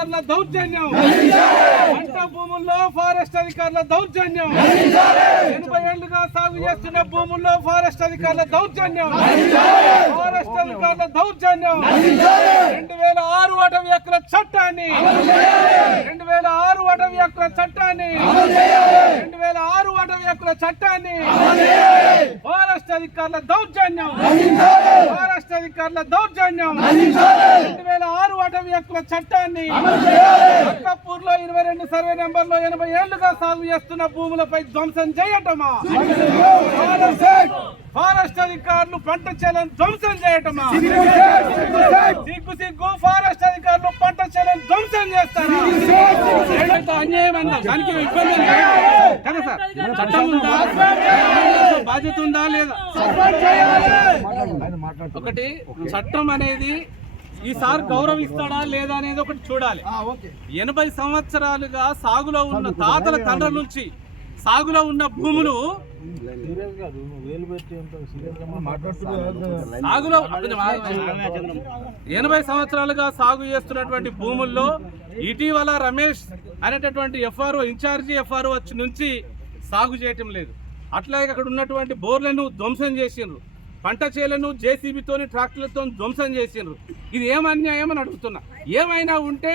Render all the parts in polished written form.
అధికారుల దౌర్జన్యం, పంట భూముల్లో ఫారెస్ట్ అధికారుల దౌర్జన్యం, 80 ఏళ్లుగా సాగు చేస్తున్న భూముల్లో ఫారెస్ట్ అధికారుల దౌర్జన్యం, ఫారెస్ట్ అధికారుల దౌర్జన్యం, 2006 అటవీ హక్కుల చట్టాన్ని 2006 అటవీ హక్కుల చట్టాన్ని 2006 అటవీ హక్కుల చట్టాన్ని ఫారెస్ట్ అధికారుల దౌర్జన్యం, ఫారెస్ట్ అధికారుల దౌర్జన్యం, 2006 అటవీ హక్కుల చట్టాన్ని అక్కపూర్లో 22 సర్వే నెంబర్లో 80 ఏళ్లుగా సాగు చేస్తున్న భూములపై ధ్వంసం చేయటమా? ఫారెస్ట్ అధికారులు పంట చేలను ధ్వంసం చేయటమా? సిగ్గు సిగ్గు, ఫారెస్ట్ అధికారులు పంట చేలను ధ్వంసం చేస్తారా? అన్యాయం అన్నా దానికి ఇబ్బంది కదా సార్, చట్టం ఉందా, బాధ్యత ఉందా లేదా? ఒకటి చట్టం అనేది ఈసారి గౌరవిస్తాడా లేదా అనేది ఒకటి చూడాలి. 80 సంవత్సరాలుగా సాగులో ఉన్న తాతల తండ్రుల నుంచి సాగులో ఉన్న భూములు సాగులో 80 సంవత్సరాలుగా సాగు చేస్తున్నటువంటి భూముల్లో ఇటీవల రమేష్ అనేటటువంటి ఎఫ్ఆర్ఓ ఇన్ఛార్జి ఎఫ్ఆర్ఓ వచ్చి నుంచి సాగు చేయటం లేదు. అట్లాగే అక్కడ ఉన్నటువంటి బోర్లను ధ్వంసం చేసిండ్రు, పంట చేలను జేసీబీతోని ట్రాక్టర్లతో ధ్వంసం చేసిండ్రు. ఇది ఏం అన్యాయం అని అడుగుతున్నా. ఏమైనా ఉంటే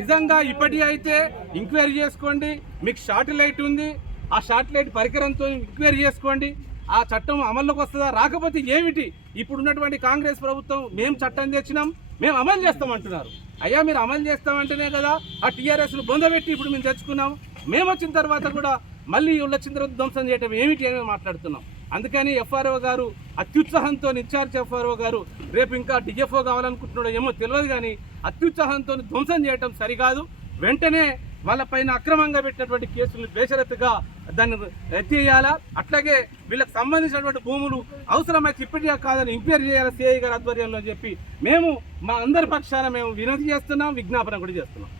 నిజంగా ఇప్పటి అయితే ఎంక్వైరీ చేసుకోండి. మీకు శాటిలైట్ ఉంది, ఆ శాటిలైట్ పరికరంతో ఎంక్వైరీ చేసుకోండి. ఆ చట్టం అమల్లోకి వస్తుందా? రాకపోతే ఏమిటి? ఇప్పుడున్నటువంటి కాంగ్రెస్ ప్రభుత్వం మేము చట్టం తెచ్చినాం, మేము అమలు చేస్తామంటున్నారు. అయ్యా మీరు అమలు చేస్తామంటేనే కదా ఆ టీఆర్ఎస్ను బొందబెట్టి ఇప్పుడు మేము తెచ్చుకున్నాం. మేము వచ్చిన తర్వాత కూడా మళ్ళీ వచ్చిన తర్వాత ధ్వంసం చేయటం ఏమిటి అని మాట్లాడుతున్నాం. అందుకని ఎఫ్ఆర్ఓ గారు అత్యుత్సాహంతో, ఇన్ఛార్జ్ ఎఫ్ఆర్ఓ గారు రేపు ఇంకా డిఎఫ్ఓ కావాలనుకుంటున్నాడో ఏమో తెలియదు, కానీ అత్యుత్సాహంతో ధ్వంసం చేయటం సరికాదు. వెంటనే వాళ్ళపైన అక్రమంగా పెట్టినటువంటి కేసులను బేషరతుగా దాన్ని ఎత్తేయాలా. అట్లాగే వీళ్ళకి సంబంధించినటువంటి భూములు అవసరమైతే ఇప్పటికే కాదని ఎంక్వైరీ చేయాలి సిఐ గారి ఆధ్వర్యంలో అని చెప్పి మేము మా అందరి పక్షాన మేము వినతి చేస్తున్నాం, విజ్ఞాపన కూడా చేస్తున్నాం.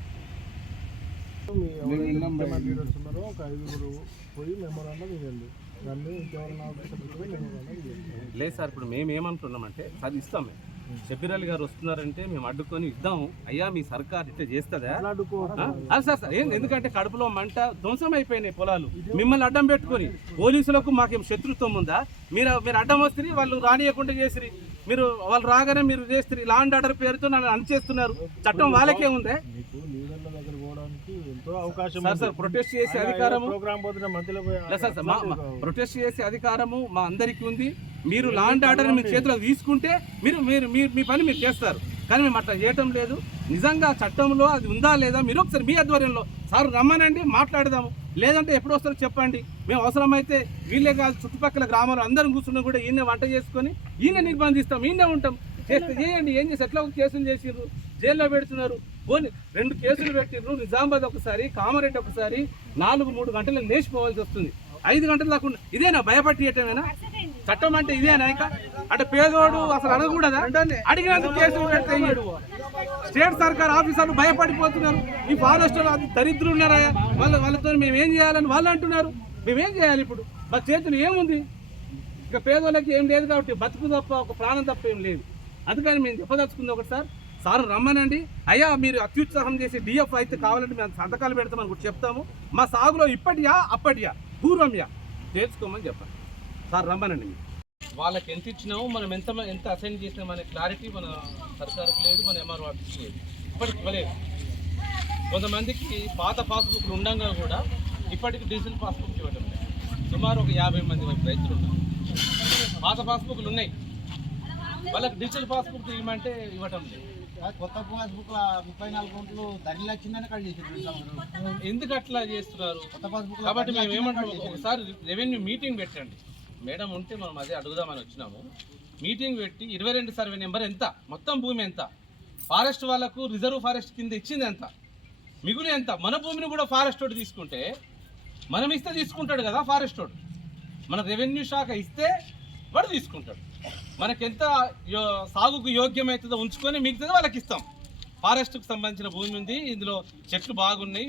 లేదు సార్, ఇప్పుడు మేము ఏమంటున్నామంటే అది ఇస్తాం. మేము షబ్బీర్ అలీ గారు వస్తున్నారంటే మేము అడ్డుకొని ఇద్దాము. అయ్యా మీ సర్కార్ ఇట్లా చేస్తుందా? సార్ ఎందుకంటే కడుపులో మంట, ధ్వంసం అయిపోయినాయి పొలాలు. మిమ్మల్ని అడ్డం పెట్టుకొని పోలీసులకు మాకేం శత్రుత్వం ఉందా? మీరు అడ్డం వస్తే వాళ్ళు రానియకుండా చేసిరి, మీరు వాళ్ళు రాగానే మీరు చేస్తారు. లా అండ్ ఆర్డర్ పేరుతో నన్ను అణచేస్తున్నారు. చట్టం వాళ్ళకే ఉందే సార్. ప్రొటెస్ట్ చేసే అధికారము ప్రొటెస్ట్ చేసే అధికారము మా అందరికీ ఉంది. మీరు లా అండ్ ఆర్డర్ మీ చేతిలో తీసుకుంటే మీరు మీ పని మీరు చేస్తారు, కానీ మేము అట్లా చేయటం లేదు. నిజంగా చట్టంలో అది ఉందా లేదా మీరు ఒకసారి మీ ఆధ్వర్యంలో సార్ రమ్మనండి, మాట్లాడదాము. లేదంటే ఎప్పుడు వస్తారో చెప్పండి. మేము అవసరమైతే వీళ్ళే కాదు చుట్టుపక్కల గ్రామాలు అందరం కూర్చున్నా కూడా ఈయన వంట చేసుకొని ఈయన నిర్బంధిస్తాం, ఈయన ఉంటాం. చేస్తే చేయండి, ఏం చేసి ఎట్లా కేసులు చేసిర్రు, జైల్లో పెడుతున్నారు. పోనీ 2 కేసులు పెట్టిర్రు, నిజామాబాద్ ఒకసారి, కామారెడ్డి ఒకసారి. 4-3 గంటలు లేచిపోవాల్సి వస్తుంది, 5 గంటలు దాకా. ఇదేనా భయపట్టియటమేనా? చట్టం అంటే ఇదేనా? ఇంకా అంటే పేదోడు అసలు అడగకూడదా? అడిగినందుకు కేసులు పెడితే స్టేట్ సర్కార్ ఆఫీసర్లు భయపడిపోతున్నారు. ఈ ఫారెస్ట్ దరిద్రులు ఉన్నారా, వాళ్ళతో మేమేం చేయాలని వాళ్ళు అంటున్నారు. మేమేం చేయాలి ఇప్పుడు? మా చేతులు ఏముంది? ఇక పేదోళ్ళకి ఏం లేదు కాబట్టి బతుకు తప్ప ఒక ప్రాణం తప్ప ఏం లేదు. అందుకని మేము చెప్పదలుచుకుంది ఒకటి సార్ రమ్మనండి. అయ్యా మీరు అత్యుత్సాహం చేసి డిఎఫ్ అయితే కావాలంటే మేము సంతకాలు పెడతామని కూడా చెప్తాము. మా సాగులో ఇప్పటియా అప్పటియా పూర్వంయా తెలుసుకోమని చెప్పండి సార్, రమ్మనండి. వాళ్ళకి ఎంత ఇచ్చినాము, మనం ఎంత అసైన్ చేసినాం అనే క్లారిటీ మన సర్కారుకు లేదు, మన ఎంఆర్ఓ ఆఫీస్కి లేదు, ఇప్పటికి ఇవ్వలేదు. కొంతమందికి పాత పాస్బుక్లు ఉండగా కూడా ఇప్పటికి డిజిటల్ పాస్బుక్ ఇవ్వడం లేదు. సుమారు ఒక 50 మంది రైతులు ఉన్నారు, పాత పాస్బుక్లు ఉన్నాయి, వాళ్ళకి డిజిటల్ పాస్బుక్ ఇవ్వమంటే ఇవ్వటం లేదు. కొత్త పాస్బుక్ 34 గంటలు ధరలు వచ్చిందని కట్ చేసారు. ఎందుకు అట్లా చేస్తున్నారు? కాబట్టి మేము ఏమంటాం, ఒకసారి రెవెన్యూ మీటింగ్ పెట్టండి. మేడం ఉంటే మనం అదే అడుగుదామని వచ్చినాము. మీటింగ్ పెట్టి 22 సర్వే నెంబర్ ఎంత, మొత్తం భూమి ఎంత, ఫారెస్ట్ వాళ్ళకు రిజర్వ్ ఫారెస్ట్ కింద ఇచ్చింది ఎంత, మిగులు ఎంత, మన భూమిని కూడా ఫారెస్ట్ వాడు తీసుకుంటే మనం ఇస్తే తీసుకుంటాడు కదా ఫారెస్ట్ వాడు. మన రెవెన్యూ శాఖ ఇస్తే వాడు తీసుకుంటాడు. మనకెంత సాగుకు యోగ్యమవుతుందో ఉంచుకొని మిగతాది వాళ్ళకి ఇస్తాం. ఫారెస్ట్కు సంబంధించిన భూమి ఉంది, ఇందులో చెట్లు బాగున్నాయి,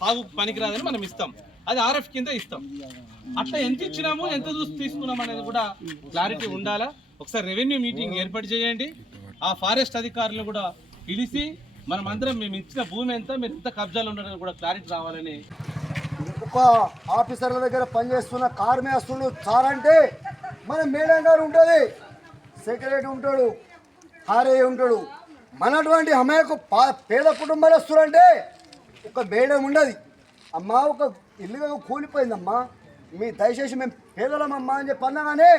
సాగుకు పనికిరాదని మనం ఇస్తాం, అది ఆర్ఎఫ్ కింద ఇస్తాం. అట్లా ఎంత ఇచ్చినాము, ఎంత చూసి తీసుకున్నాం అనేది కూడా క్లారిటీ ఉండాలా. ఒకసారి రెవెన్యూ మీటింగ్ ఏర్పాటు చేయండి, ఆ ఫారెస్ట్ అధికారులను కూడా పిలిచి మనం అందరం మేము ఇచ్చిన భూమి ఎంత, మీరు ఎంత కబ్జాలు ఉన్నారని కూడా క్లారిటీ రావాలని. ఒక ఆఫీసర్ల దగ్గర పనిచేస్తున్న కార్మికులు సార్ అంటే మన మేడం గారు ఉంటుంది, సెక్రటరీ ఉంటాడు, ఆర్ఏ ఉంటాడు. మనటువంటి అమ్మాయికు పేద కుటుంబాలు వస్తున్నారంటే ఒక మేడం ఉండదు. అమ్మ ఒక ఇల్లుగా కూలిపోయిందమ్మా, మీ దయచేసి మేము పేదలమమ్మా అని చెప్పి అన్నాగానే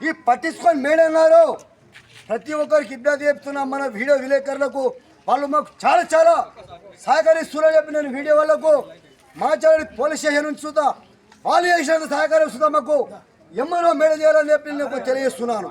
ఈ పట్టించుకొని మేడం గారు ప్రతి ఒక్కరికి ఇబ్బంది చెప్తున్నాం. మన వీడియో విలేకరులకు వాళ్ళు మాకు చాలా చాలా సహకరిస్తున్నారు చెప్పి నేను వీడియో వాళ్ళకు మాచాడి పోలీస్ స్టేషన్ నుంచి చూద్దా వాళ్ళు చేసినంత సహకారం చూద్దాం మాకు ఎమ్మనో మేడ చేయాలని చెప్పి నేను తెలియజేస్తున్నాను.